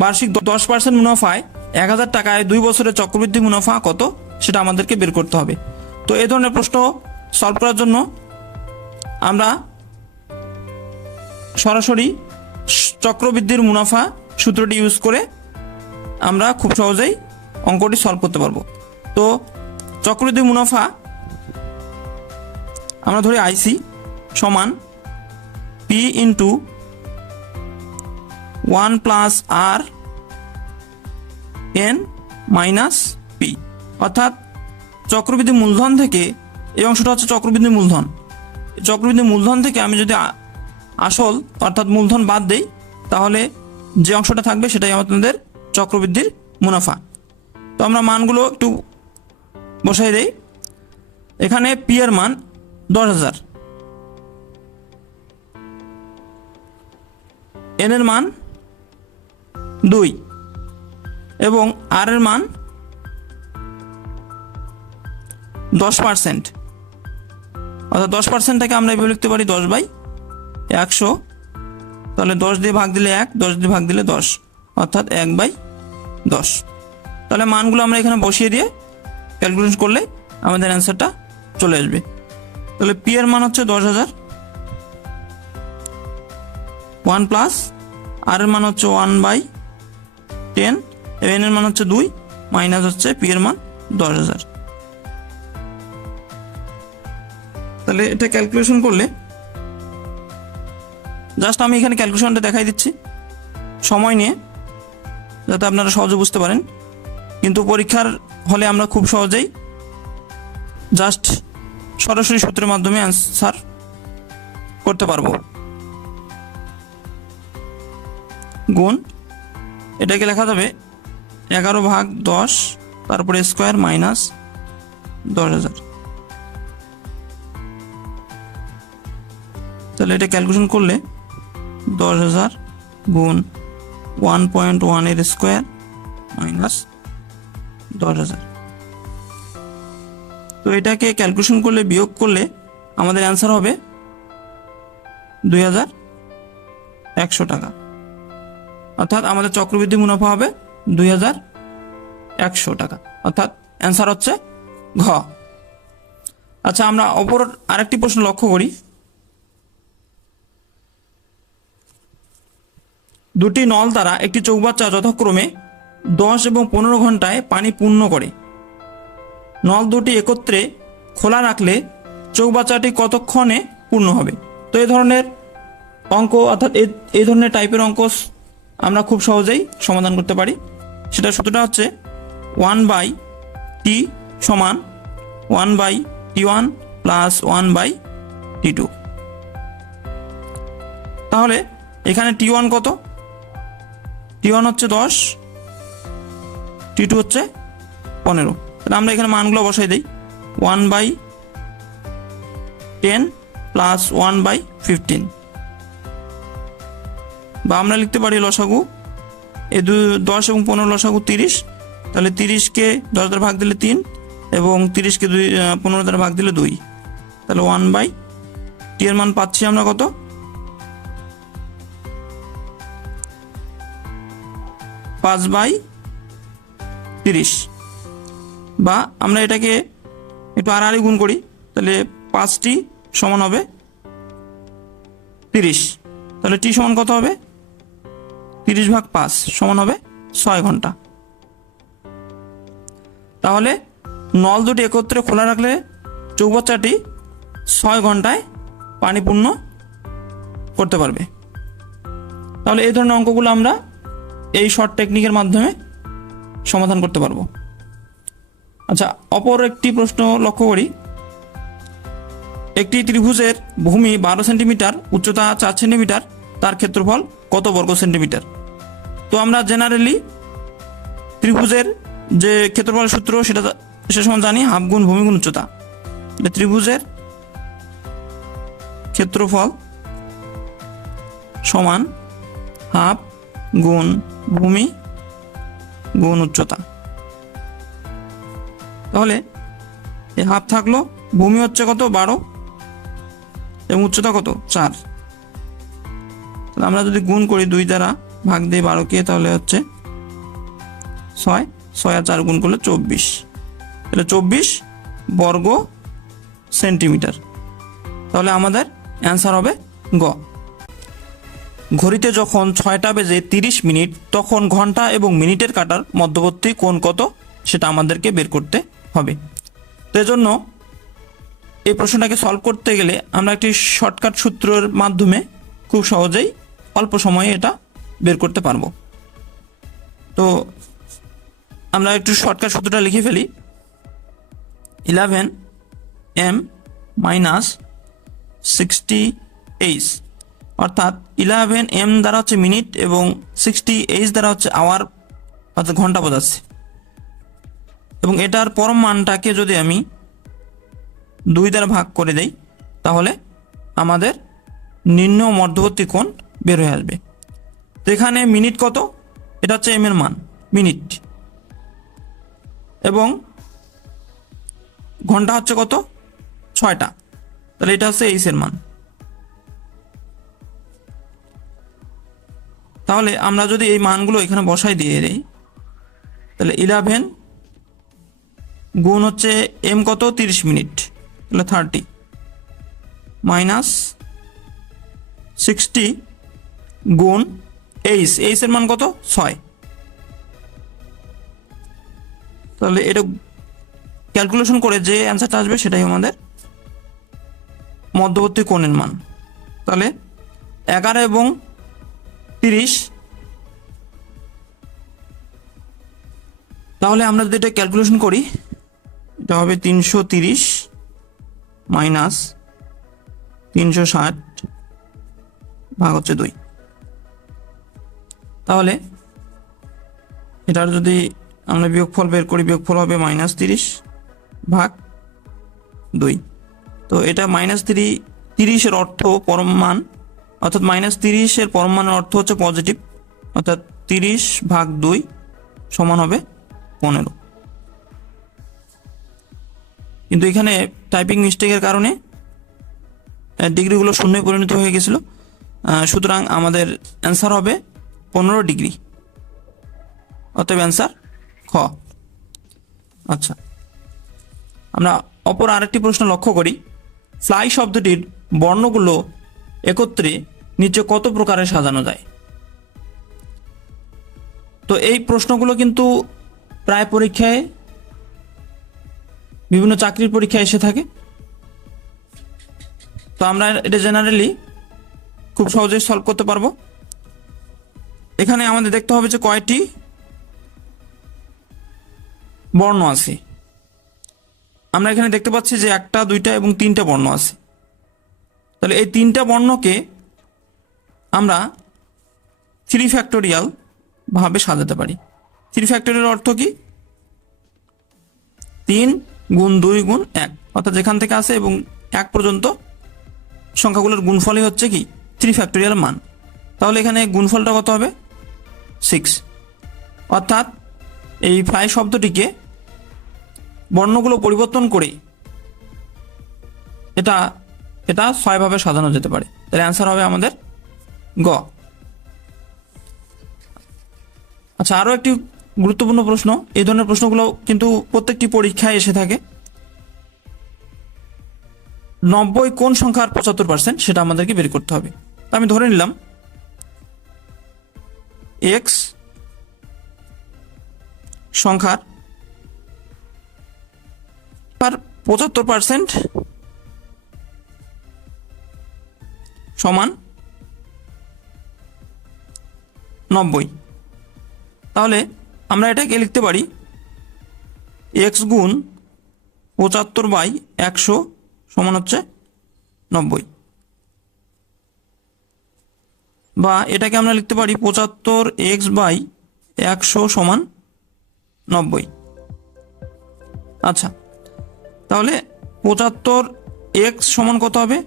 বার্ষিক 10% মুনাফায় 1000 টাকায় 2 বছরের চক্রবৃদ্ধি মুনাফা কত সেটা আমাদেরকে বের করতে হবে। তো এই ধরনের প্রশ্ন সলভ করার জন্য আমরা সরাসরি চক্রবৃদ্ধির মুনাফা সূত্রটি ইউজ করে আমরা খুব সহজেই অঙ্কটি সলভ করতে পারবো। তো চক্রবৃদ্ধি মুনাফা আমরা ধরি আইসি সমান পি ইন্টু 1 প্লাস আর এন মাইনাস পি, অর্থাৎ চক্রবৃদ্ধি মূলধন থেকে এই অংশটা হচ্ছে চক্রবৃদ্ধি মূলধন। চক্রবৃদ্ধি মূলধন থেকে আমি যদি আসল অর্থাৎ মূলধন বাদ দেই তাহলে যে অংশটা থাকবে সেটাই আমাদের চক্রবৃদ্ধির মুনাফা। তো আমরা মানগুলো একটু বসাই দেই। এখানে পি এর মান 10,000, এন এর মান 2 এবং আর এর মান 10%, অর্থাৎ 10%টাকে আমরা এভাবে লিখতে পারি 10/100। তাহলে 10 দিয়ে ভাগ দিলে 1, 10 দিয়ে ভাগ দিলে 10, অর্থাৎ 1/10। তাহলে মানগুলো আমরা এখানে বসিয়ে দিয়ে ক্যালকুলেশন করলে আমাদের অ্যান্সারটা চলে আসবে। তাহলে পি এর মান হচ্ছে 10,000, 1 প্লাস আর এর মান হচ্ছে 1/10, এন এর মান হচ্ছে 2 মাইনাস হচ্ছে পি এর মান 10,000। তাহলে এটা ক্যালকুলেশন করলে জাস্ট আমি এখানে ক্যালকুলেশনটা দেখাই দিচ্ছি সময় নিয়ে, যাতে আপনারা সহজে বুঝতে পারেন। কিন্তু পরীক্ষার হলে আমরা খুব সহজেই জাস্ট সরাসরি সূত্রের মাধ্যমে অ্যান্সার করতে পারবো। গুণ এটাকে লেখা যাবে 11/10 তারপরে স্কোয়ার মাইনাস 10,000। তাহলে এটা ক্যালকুলেশন করলে 10,000 গুণ 1.1 এর স্কোয়ার মাইনাস 10,000। তো এটাকে ক্যালকুলেশন করলে বিয়োগ করলে আমাদের অ্যান্সার হবে 2,100 টাকা, অর্থাৎ আমাদের চক্রবৃদ্ধি মুনাফা হবে 2,100 টাকা, অর্থাৎ অ্যান্সার হচ্ছে ঘ। আচ্ছা, আমরা অপর আরেকটি প্রশ্ন লক্ষ্য করি। দুটি নল দ্বারা একটি চৌবাচ্চা যথাক্রমে 10 এবং 15 ঘন্টায় পানি পূর্ণ করে। নল দুটি একত্রে খোলা রাখলে চৌবাচ্চাটি কতক্ষণে পূর্ণ হবে? তো এই ধরনের অঙ্ক অর্থাৎ এই ধরনের টাইপের অঙ্ক আমরা খুব সহজেই সমাধান করতে পারি। সেটা সূত্রটা হচ্ছে 1/t সমান 1/t1 প্লাস 1/t2। তাহলে এখানে t1 কত? t1 হচ্ছে 10, t2 হচ্ছে 15। তাহলে আমরা এখানে মানগুলো বসাই দিই 1/10 প্লাস 1/15, বা আমরা লিখতে পারি লসাগু এই 10 এবং 15 লসাগু 30। তাহলে 30কে 10 দ্বারা ভাগ দিলে 3 এবং 30কে 15 দ্বারা ভাগ দিলে 2। তাহলে 1/t এর মান পাচ্ছি আমরা কত? 5/30, বা আমরা এটাকে একটু আড়াআড়ি গুণ করি। তাহলে 5টি সমান হবে 30। তাহলে টি সমান কত হবে? 30/5 সমান হবে 6 ঘন্টা। তাহলে নল দুটি একত্রে খোলা রাখলে চৌবাচ্চাটি 6 ঘন্টায় পানি পূর্ণ করতে পারবে। তাহলে এই ধরনের অঙ্কগুলো আমরা এই শর্ট টেকনিকের মাধ্যমে সমাধান করতে পারবো। আচ্ছা, অপর একটি প্রশ্ন লক্ষ্য করি। একটি ত্রিভুজের ভূমি 12 সেন্টিমিটার, উচ্চতা 4 সেন্টিমিটার, তার ক্ষেত্রফল কত বর্গ সেন্টিমিটার? তো আমরা জেনারেলি ত্রিভুজের যে ক্ষেত্রফল সূত্র সেটা সমান জানি হাফ গুণ ভূমি গুণ উচ্চতা। ত্রিভুজের ক্ষেত্রফল সমান হাফ গুণ ভূমি গুণ উচ্চতা। তাহলে এই হাফ থাকলো, ভূমি হচ্ছে কত? 12 এবং উচ্চতা কত? 4। আমরা যদি গুণ করি 2 দ্বারা ভাগ দিই 12কে, তাহলে হচ্ছে 6, 6 আর 4 গুণ করলে 24, তাহলে 24 বর্গ সেন্টিমিটার। তাহলে আমাদের অ্যান্সার হবে গ। ঘড়িতে যখন 6টা বেজে 30 মিনিট তখন ঘন্টা এবং মিনিটের কাঁটার মধ্যবর্তী কোণ কত, সেটা আমাদেরকে বের করতে হবে। তো এজন্য এই প্রশ্নটাকে সলভ করতে গেলে আমরা একটি শর্টকাট সূত্রের মাধ্যমে খুব সহজেই অল্প সময়ে এটা বের করতে পারবো। তো আমরা একটু শর্টকাট সূত্রটা লিখে ফেলি। 11m মাইনাস 60h, অর্থাৎ 11m দ্বারা হচ্ছে মিনিট এবং 60h দ্বারা হচ্ছে আওয়ার, অর্থাৎ ঘন্টা বোঝাচ্ছে। এবং এটার পরম মানটাকে যদি আমি 2 দ্বারা ভাগ করে দেই, তাহলে আমাদের নিম্ন মধ্যবর্তী কোণ বের হয়ে আসবে। তো এখানে মিনিট কত, এটা হচ্ছে এম এর মান, মিনিট, এবং ঘন্টা হচ্ছে কত, 6টা, তাহলে এটা হচ্ছে এইচ এর মান। তাহলে আমরা যদি এই মানগুলো এখানে বসাই দিয়ে দেই, তাহলে 11 গুণ হচ্ছে এম কত, 30 মিনিট, তাহলে 30 মাইনাস 60 গুণ এইচ, এইচ এর মান কত, 6, তাহলে এটা ক্যালকুলেশন করে যে অ্যান্সারটা আসবে সেটাই আমাদের মধ্যবর্তী কোণের মান। তাহলে 11 এবং 30, তাহলে আমরা যদি এটা ক্যালকুলেশন করি, এটা হবে 330 মাইনাস 360 ভাগ হচ্ছে 2। তাহলে এটার যদি আমরা বিয়োগফল বের করি, বিয়োগফল হবে -30 ভাগ 2। তো এটা -30 অর্থ পরম মান, অর্থাৎ -30 পরম মানের অর্থ হচ্ছে পজিটিভ, অর্থাৎ 30 ভাগ 2 সমান হবে 15। কিন্তু এখানে টাইপিং মিস্টেকের কারণে ডিগ্রিগুলো শূন্যে পরিণত হয়ে গেছিল, সুতরাং আমাদের অ্যান্সার হবে 15 ডিগ্রি, অতএব অ্যান্সার খ। আচ্ছা, আমরা অপর আরেকটি প্রশ্ন লক্ষ্য করি। ফ্লাই শব্দটির বর্ণগুলো একত্রে নিচে কত প্রকারে সাজানো যায়? তো এই প্রশ্নগুলো কিন্তু প্রায় পরীক্ষায়, বিভিন্ন চাকরির পরীক্ষায় এসে থাকে। তো আমরা এটা জেনারেলি খুব সহজেই সলভ করতে পারবো। এখানে আমাদের দেখতে হবে যে কয়টি বর্ণ আছে। আমরা এখানে দেখতে পাচ্ছি যে 1টা 2টা এবং 3টা বর্ণ আছে। তাহলে এই 3টা বর্ণকে আমরা 3 ফ্যাক্টোরিয়াল ভাবে সাজাতে পারি। 3 ফ্যাক্টোরিয়াল অর্থ কি? 3 গুণ 2 গুণ 1, অর্থাৎ যেখান থেকে আসে এবং 1 পর্যন্ত সংখ্যাগুলোর গুণফলই হচ্ছে কি 3 ফ্যাক্টোরিয়াল মান। তাহলে এখানে গুণফলটা কত হবে? 6। অর্থাৎ এই ফ্লাই শব্দটিকে বর্ণগুলো পরিবর্তন করে এটা 6 ভাবে সাজানো যেতে পারে। তাহলে অ্যান্সার হবে আমাদের গ। আচ্ছা, আরও একটি গুরুত্বপূর্ণ প্রশ্ন, এই ধরনের প্রশ্নগুলো কিন্তু প্রত্যেকটি পরীক্ষায় এসে থাকে। 90 কোন সংখ্যার 75%, সেটা আমাদেরকে বের করতে হবে। তা আমি ধরে নিলাম এক্স সংখ্যার 75% সমান 90। তাহলে আমরা এটাকে লিখতে পারি এক্স গুণ 75/100 সমান হচ্ছে 90, বা এটাকে আমরা লিখতে পারি 75x/100 সমান 90। আচ্ছা, তাহলে 75x সমান কত হবে?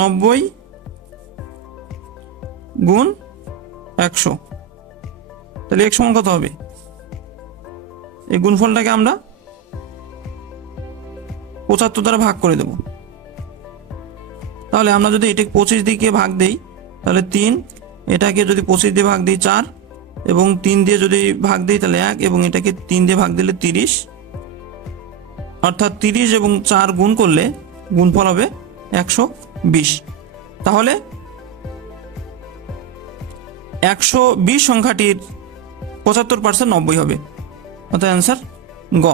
90 গুণ 100, তাহলে x সমান কত হবে? এই গুণফলটাকে আমরা 75 দ্বারা ভাগ করে দেব। তাহলে আমরা যদি এটাকে 25 দিকে ভাগ দেই, তাহলে 3 এটাকে যদি 25 দিয়ে ভাগ দিই 4 এবং 3 দিয়ে যদি ভাগ দিই তাহলে 1 এবং এটাকে 3 দিয়ে ভাগ দিলে 30, অর্থাৎ 30 এবং 4 গুণ করলে গুণফল হবে 120। তাহলে 120 সংখ্যাটির 75% 90 হবে, অর্থাৎ অ্যান্সার গ।